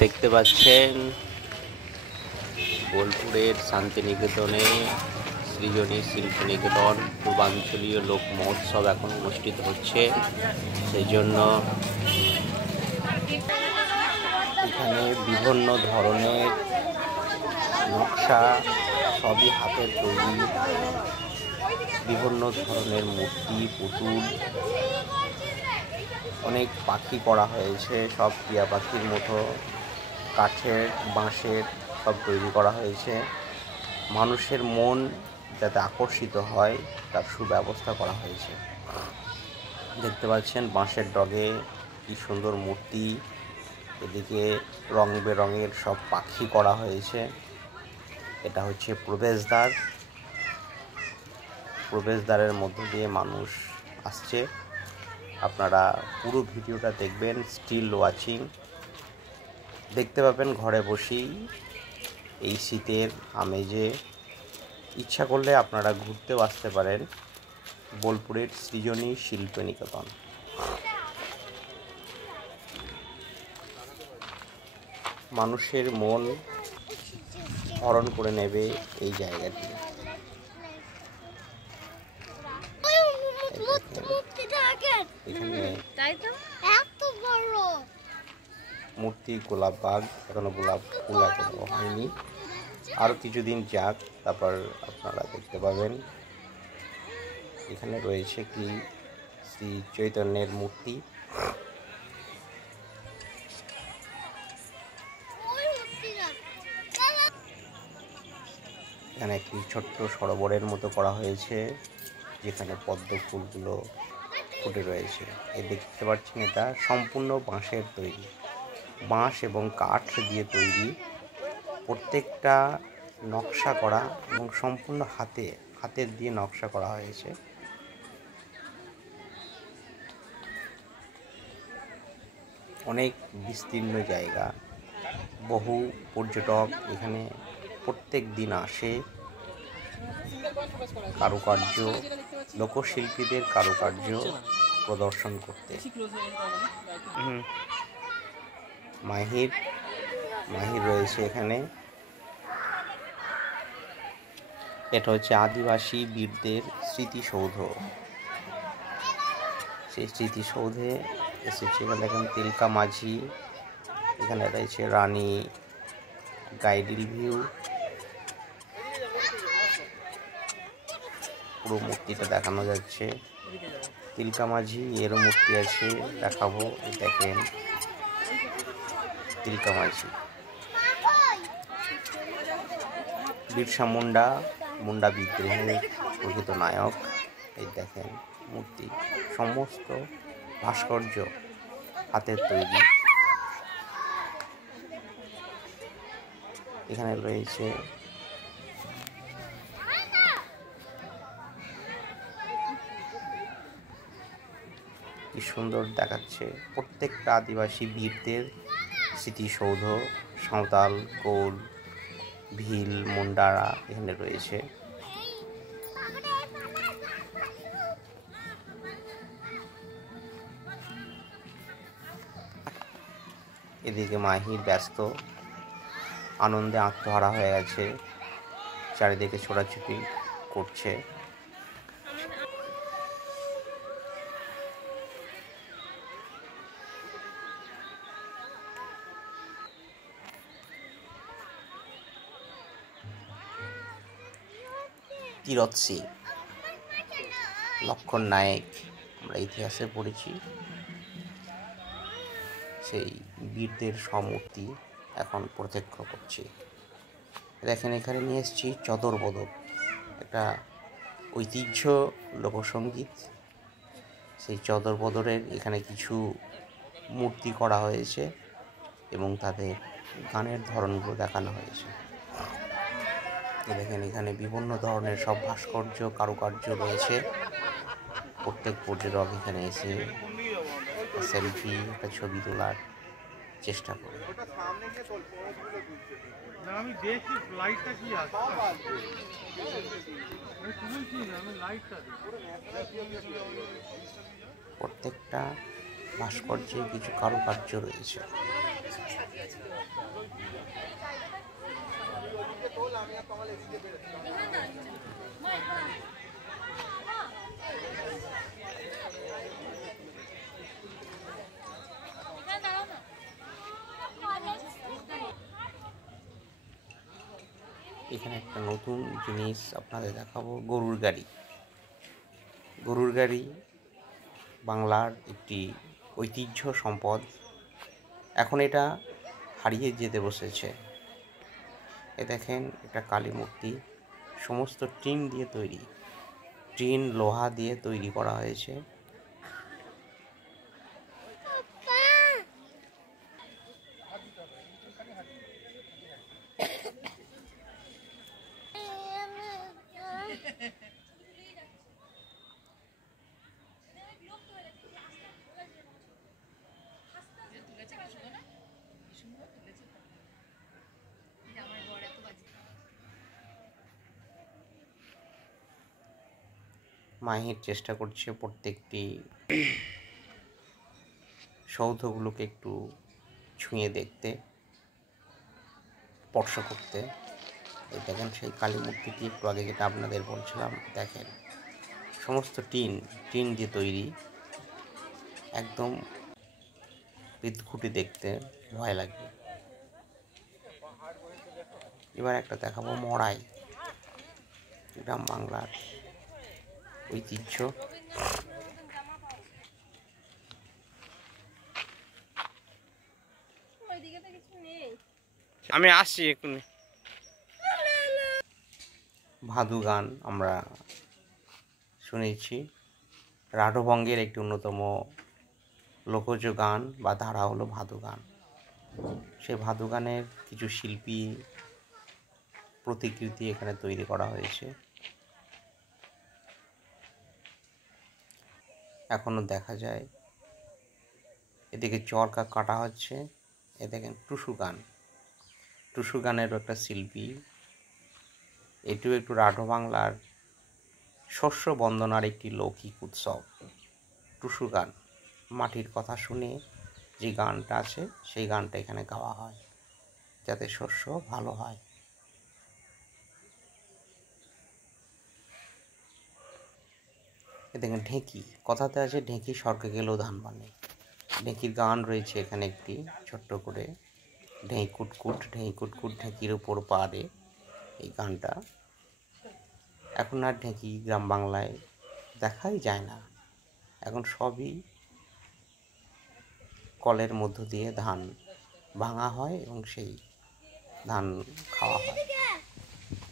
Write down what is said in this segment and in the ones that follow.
দেখতে পাচ্ছেন বোলপুরের শান্তিনিকেতনে সৃজনী শিল্পনিকেতন পূর্বাঞ্চলীয় লোক মহোৎসব এখন অনুষ্ঠিত হচ্ছে। সেই জন্য এখানে বিভিন্ন ধরনের নকশা, সবই হাতের তৈরি, বিভিন্ন ধরনের মূর্তি, পুতুল, অনেক পাখি করা হয়েছে। সব টিয়া পাখির মতো কাঠের, বাঁশের সব তৈরি করা হয়েছে। মানুষের মন যাতে আকর্ষিত হয় তার সুব্যবস্থা করা হয়েছে। দেখতে পাচ্ছেন বাঁশের ডগে কি সুন্দর মূর্তি, এদিকে রং বেরঙের সব পাখি করা হয়েছে। এটা হচ্ছে প্রবেশদ্বার। প্রবেশদ্বারের মধ্য দিয়ে মানুষ আসছে। আপনারা পুরো ভিডিওটা দেখবেন, স্টিল ওয়াচিং দেখতে পাবেন ঘরে বসেই। এই শীতের আমেজে ইচ্ছা করলে আপনারা ঘুরতেও আসতে পারেন বোলপুরের সৃজনী শিল্পনিকেতন। মানুষের মন হরণ করে নেবে এই জায়গাটি। এখানে মূর্তি, গোলাপ বাগ, এখনো গোলাপ ফুল এখনো হয়নি, আরও কিছুদিন যাক তারপর আপনারা দেখতে পাবেন। এখানে রয়েছে কি শ্রী চৈতন্যের মূর্তি। এখানে একটি ছোট্ট সরোবরের মতো করা হয়েছে, যেখানে পদ্ম ফুলগুলো ফুটে রয়েছে। এই দেখতে পাচ্ছেন এটা সম্পূর্ণ বাঁশের তৈরি, বাঁশ এবং কাঠ দিয়ে তৈরি। প্রত্যেকটা নকশা করা এবং সম্পূর্ণ হাতের দিয়ে নকশা করা হয়েছে। অনেক বিস্তীর্ণ জায়গা, বহু পর্যটক এখানে প্রত্যেক দিন আসে কারুকার্য, লোকশিল্পীদের কারুকার্য প্রদর্শন করতে। মাহির রয়েছে এখানে। এটা হচ্ছে আদিবাসী বীরদের স্মৃতিসৌধ। সেই স্মৃতিসৌধে এসেছে। দেখেন তিলকা মাঝি, এখানে রয়েছে রানী গাইডিল ভিউ। পুরো মূর্তিটা দেখানো যাচ্ছে। তিলকা মাঝি এরও মূর্তি আছে, দেখাবো। দেখেন তিলকা মাঝি, বিরসা মুন্ডা বিদ্রোহের প্রকৃত নায়ক। এই দেখেন মূর্তি, সমস্ত ভাস্কর্য হাতের তৈরি। এখানে রয়েছে কি সুন্দর দেখাচ্ছে প্রত্যেকটা আদিবাসী বীরদের স্মৃতিসৌধ। সাঁওতাল, কোল, ভিল, মুন্ডারা এখানে রয়েছে। এদিকে মাহির ব্যস্ত, আনন্দে আত্মহারা হয়ে গেছে, চারিদিকে ছোটাছুটি করছে। তীরথ সিং, লক্ষণ নায়ক, আমরা ইতিহাসে পড়েছি। সেই বীরদের সমূর্তি এখন প্রত্যক্ষ করছি। দেখেন এখানে নিয়ে এসেছি চদর বদক, একটা ঐতিহ্য লোকসঙ্গীত। সেই চদর বদরের এখানে কিছু মূর্তি করা হয়েছে এবং তাদের গানের ধরনগুলো দেখানো হয়েছে। দেখেন এখানে বিভিন্ন ধরনের সব ভাস্কর্য, কারুকার্য রয়েছে। প্রত্যেক পর্যটক এখানে এসে সেলফি, একটা ছবি তোলার চেষ্টা করে। প্রত্যেকটা ভাস্কর্যের কিছু কারুকার্য রয়েছে। এখানে একটা নতুন জিনিস আপনাদের দেখাবো, গরুর গাড়ি। গরুর গাড়ি বাংলার একটি ঐতিহ্য সম্পদ। এখন এটা হারিয়ে যেতে বসেছে। এ দেখেন, এটা কালী মূর্তি, সমস্ত টিন দিয়ে তৈরি, টিন লোহা দিয়ে তৈরি করা হয়েছে। মাহির চেষ্টা করছে প্রত্যেকটি সৌধগুলোকে একটু ছুঁয়ে দেখতে, স্পর্শ করতে। এই দেখেন সেই কালী মূর্তিটি একটু আগে যেটা আপনাদের বলছিলাম, দেখেন সমস্ত টিন দিয়ে তৈরি, একদম বিদঘুটে দেখতে, ভয় লাগবে। এবার একটা দেখাবো মড়াই, গ্রাম বাংলার ঐতিহ্য। আমি আসছি এক্ষুনি। ভাদু গান আমরা শুনেছি, রাঢ়বঙ্গের একটি অন্যতম লোকজ গান বা ধারা হলো ভাদু গান। সেই ভাদু গানের কিছু শিল্পী প্রতিকৃতি এখানে তৈরি করা হয়েছে, এখনো দেখা যায়। এদিকে চরকা কাটা হচ্ছে। এ দেখেন টুসু গান, টুসু গানেরও একটা শিল্পী। এটিও একটু রাঢ় বাংলার শস্য বন্দনার একটি লৌকিক উৎসব। টুসু গান, মাটির কথা শুনে যে গানটা আছে সেই গানটা এখানে গাওয়া হয় যাতে শস্য ভালো হয়। এ দেখেন ঢেঁকি, কথাতে আছে ঢেঁকি স্বর্গে গেলেও ধান বানে। ঢেঁকির গান রয়েছে এখানে একটি ছোট্ট করে, ঢেঁই কুটকুট ঢেঁকির ওপর পাড়ে, এই গানটা। এখন আর ঢেঁকি গ্রাম বাংলায় দেখাই যায় না, এখন সবই কলের মধ্য দিয়ে ধান ভাঙা হয় এবং সেই ধান খাওয়া হয়।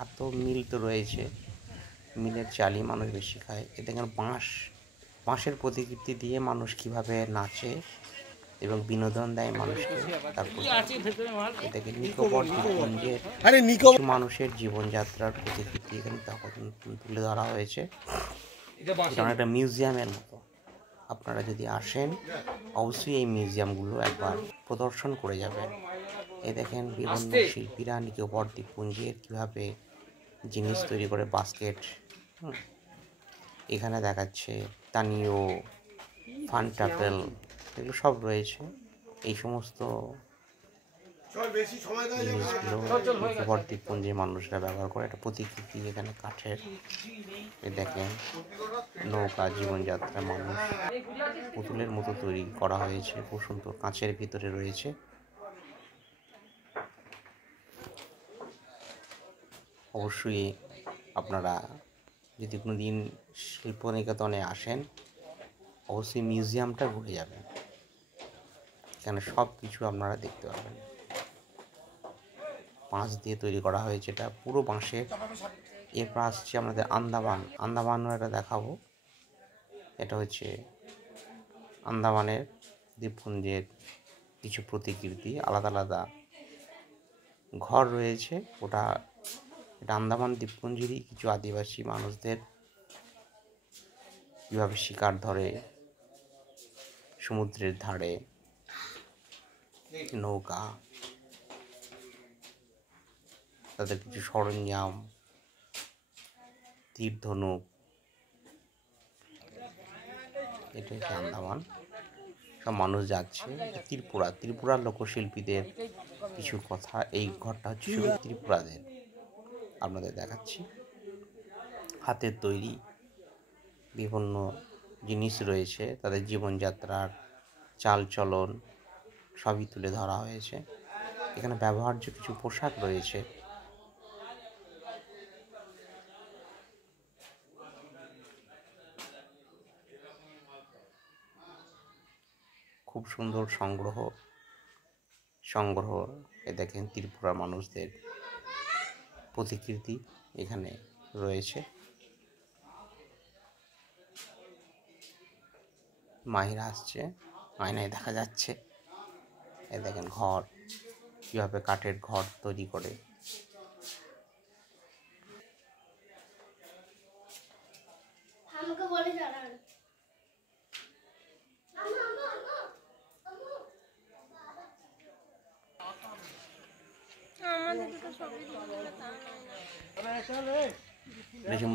আর তো মিল তো রয়েছে, মিলের চালই মানুষ বেশি খায়। এ দেখেন বাঁশের প্রতিকৃতি দিয়ে মানুষ কিভাবে নাচে এবং বিনোদন দেয় মানুষকে। তারপর এটাকে নিকোবর দ্বীপপুঞ্জের কিছু মানুষের জীবনযাত্রার প্রতিকৃতি এখানে তখন তুলে ধরা হয়েছে। এটা একটা মিউজিয়ামের মতো। আপনারা যদি আসেন অবশ্যই এই মিউজিয়ামগুলো একবার প্রদর্শন করে যাবেন। এই দেখেন বিভিন্ন শিল্পীরা নিকোবর দ্বীপপুঞ্জের কীভাবে জিনিস তৈরি করে, বাস্কেট, এখানে দেখাচ্ছে স্থানীয় ফানটাপেল, এগুলো সব রয়েছে। এই সমস্ত জিনিসগুলো নিকোবর দ্বীপপুঞ্জের মানুষরা ব্যবহার করে। একটা প্রতিকৃতি এখানে কাঠের, এ দেখেন নৌকা, জীবনযাত্রা, মানুষ পুতুলের মতো তৈরি করা হয়েছে, খুব সুন্দর, কাঁচের ভিতরে রয়েছে। অবশ্যই আপনারা যদি কোনো দিন শিল্পনিকেতনে আসেন অবশ্যই মিউজিয়ামটা ঘুরে যাবেন, কেন সব কিছু আপনারা দেখতে পাবেন। বাঁশ দিয়ে তৈরি করা হয়েছে, এটা পুরো বাঁশের। এরপর আসছে আমাদের আন্দামানও এটা দেখাবো। এটা হচ্ছে আন্দামানের দ্বীপপুঞ্জের কিছু প্রতিকৃতি, আলাদা আলাদা ঘর রয়েছে। এটা আন্দামান দ্বীপপুঞ্জেরই কিছু আদিবাসী মানুষদের কীভাবে শিকার ধরে সমুদ্রের ধারে, নৌকা, তাদের কিছু সরঞ্জাম, তীর ধনুক, এটা হচ্ছে আন্দামান। সব মানুষ যাচ্ছে। ত্রিপুরার লোকশিল্পীদের কিছু কথা। এই ঘরটা হচ্ছে শুধু ত্রিপুরাদের। আপনাদের দেখাচ্ছি। হাতের তৈরি বিভিন্ন জিনিস রয়েছে, তাদের জীবনযাত্রার চালচলন সবই তুলে ধরা হয়েছে। এখানে ব্যবহার্য কিছু পোশাক রয়েছে। খুব সুন্দর সংগ্রহ। এ দেখেন ত্রিপুরার মানুষদের প্রতিকৃতি এখানে রয়েছে। মাহিরা আসছে, আয়নায় দেখা যাচ্ছে। এ দেখেন ঘর, কীভাবে কাঠের ঘর তৈরি করে।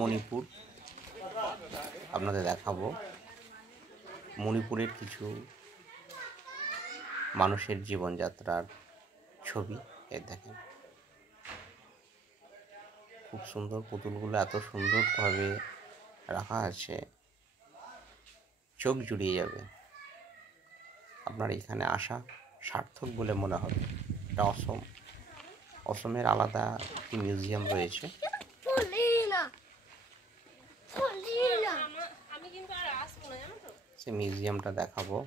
মণিপুর আপনাদের দেখাবো। মণিপুরের কিছু মানুষের জীবনযাত্রার ছবি। এ দেখেন খুব সুন্দর, পুতুলগুলো এত সুন্দরভাবে রাখা আছে, চোখ জুড়িয়ে যাবে। আপনার এখানে আসা সার্থক বলে মনে হবে। এটা অসমের আলাদা একটি মিউজিয়াম রয়েছে। সে মিউজিয়ামটা দেখাবো।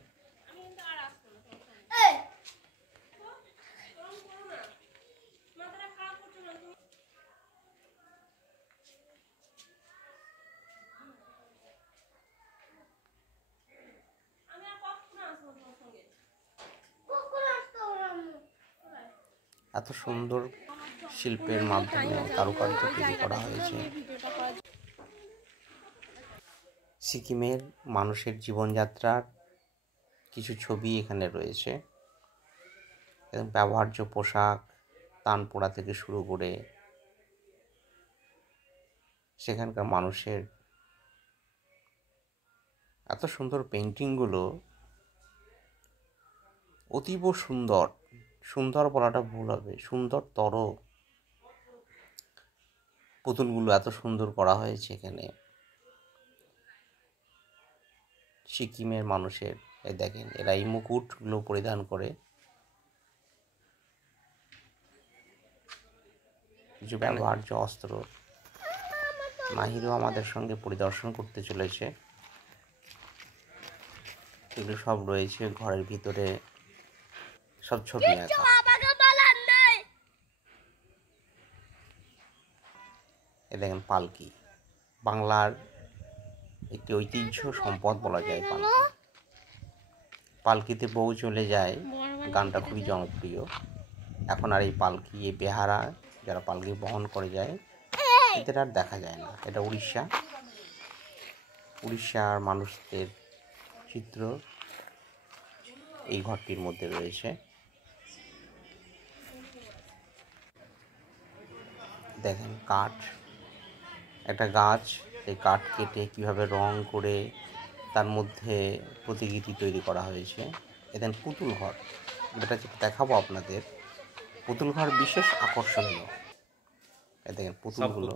এত সুন্দর শিল্পের মাধ্যমে কারুকার্য তৈরি করা হয়েছে। সিকিমের মানুষের জীবনযাত্রার কিছু ছবি এখানে রয়েছে। এবং ব্যবহার্য পোশাক, তানপোড়া থেকে শুরু করে সেখানকার মানুষের এত সুন্দর পেন্টিংগুলো অতীব সুন্দর বলাটা ভুল হবে, সুন্দরতর। পুতুলগুলো এত সুন্দর করা হয়েছে এখানে। সিকিমের মানুষের দেখেন, এরা এই মুকুটগুলো পরিধান করে। কিছু ব্যবহার্য অস্ত্র। মাহিরও আমাদের সঙ্গে পরিদর্শন করতে চলেছে। এগুলো সব রয়েছে ঘরের ভিতরে, সব ছবি আঁকা। এ দেখেন পালকি, বাংলার একটি ঐতিহ্য সম্পদ বলা যায় পালকি। পালকিতে বউ চলে যায় গানটা খুবই জনপ্রিয়। এখন আর এই পালকি, এই বেহারা যারা পালকি বহন করে যায়, এদের আর দেখা যায় না। এটা উড়িষ্যার মানুষদের চিত্র এই ঘরটির মধ্যে রয়েছে। দেখেন কাঠ, একটা গাছ, এই কাঠ কেটে কিভাবে রং করে তার মধ্যে প্রতিকৃতি তৈরি করা হয়েছে। দেখেন পুতুল ঘর, যেটা দেখাবো আপনাদের। পুতুল ঘর বিশেষ আকর্ষণীয়। দেখেন পুতুলগুলো।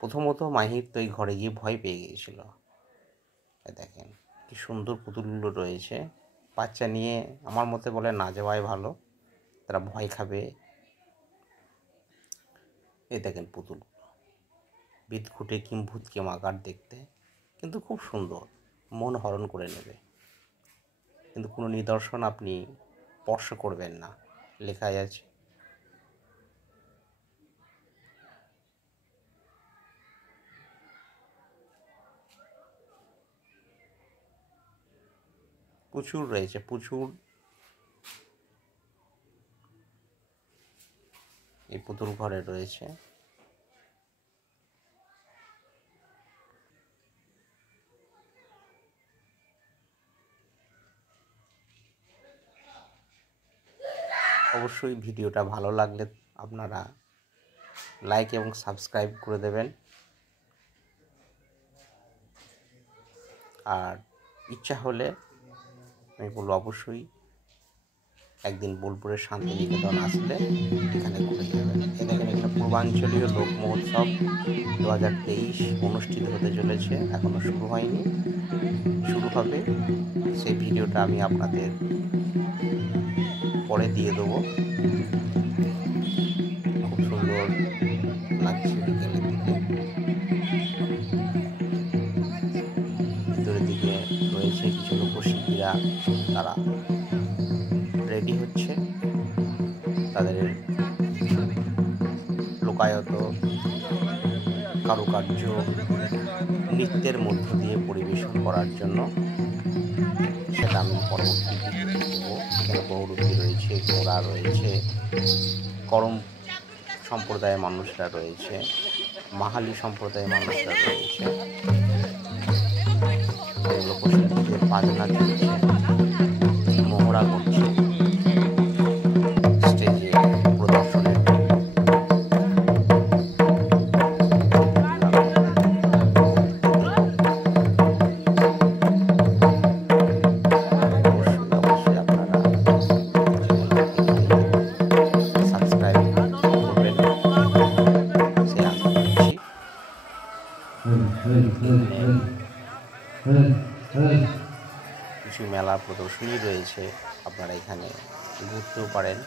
প্রথমত মাহির তো এই ঘরে গিয়ে ভয় পেয়ে গিয়েছিল। দেখেন কি সুন্দর পুতুলগুলো রয়েছে। বাচ্চা নিয়ে আমার মতে বলে না যাওয়াই ভালো, তারা ভয় খাবে। এই দেখেন পুতুলগুলো, বিদঘুটে কিম্ভূতকে আকার দেখতে, কিন্তু খুব সুন্দর, মন হরণ করে নেবে। কিন্তু কোনো নিদর্শন আপনি স্পর্শ করবেন না, লেখাই আছে। প্রচুর রয়েছে, এই পুতুল ঘরে রয়েছে। অবশ্যই ভিডিওটা ভালো লাগলে আপনারা লাইক এবং সাবস্ক্রাইব করে দেবেন। আর ইচ্ছা হলে আমি বলবো অবশ্যই একদিন বোলপুরের শান্তিনিকেতন আসলে এখানে ঘুরে যাবেন। দেখেন এখানে পূর্বাঞ্চলীয় লোক মহোৎসব 2023 অনুষ্ঠিত হতে চলেছে, এখনও শুরু হয়নি, শুরু হবে। সেই ভিডিওটা আমি আপনাদের পরে দিয়ে দেবো। খুব সুন্দর লাগছে বিকেলের দিকে। ভিতরের দিকে রয়েছে কিছু লোকশিল্পীরা, তারা রেডি হচ্ছে তাদের লোকায়ত কারুকার্য নৃত্যের মধ্য দিয়ে পরিবেশন করার জন্য। সেটা আমি পরবর্তী ভিডিও দেবো। এখানে বহুরূপী রয়েছে, ঘোড়া রয়েছে, করম সম্প্রদায়ের মানুষরা রয়েছে, মাহালি সম্প্রদায়ের মানুষরা রয়েছে, লোকশিল্পীদের বাজনা চলছে, মহড়া করছে স্টেজে প্রদর্শনের জন্য। অবশ্যই আপনারা সাবস্ক্রাইব করবেন, সে আশা করছি। কিছু মেলা প্রদর্শনী রয়েছে, আপনারা এখানে ঘুরতেও পারেন।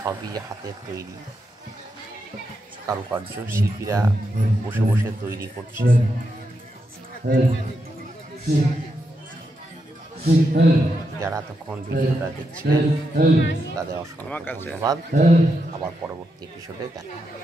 সবই হাতের তৈরি কারুকার্য, শিল্পীরা বসে বসে তৈরি করছে। যারা এতক্ষণ ভিডিওটা দেখছিলেন তাদের অসংখ্য ধন্যবাদ। আবার পরবর্তী এপিসোডে দেখা হবে।